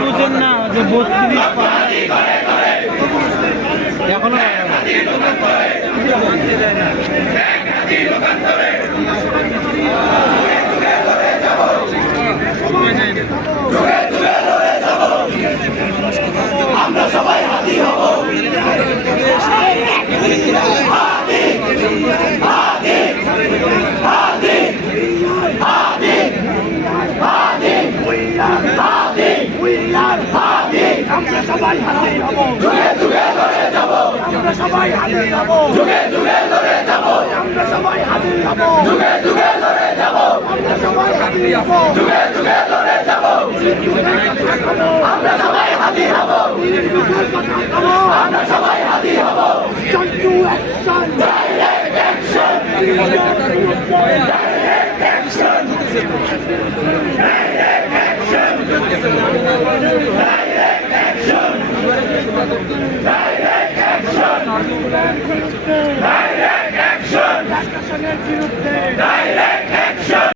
বুঝেন না যে 32 এখনো আমরা সবাই হাতি হব আমরা সবাই হাতি হব যুগে যুগে লড়ে যাব আমরা সবাই হাতি হব যুগে যুগে লড়ে যাব আমরা সবাই হাতি হব যুগে যুগে লড়ে যাব আমরা সবাই হাতি হব যুগে যুগে লড়ে যাব আমরা সবাই হাতি হব আমরা সবাই হাতি হব চন্টু action direct action direct action direct action Direct action!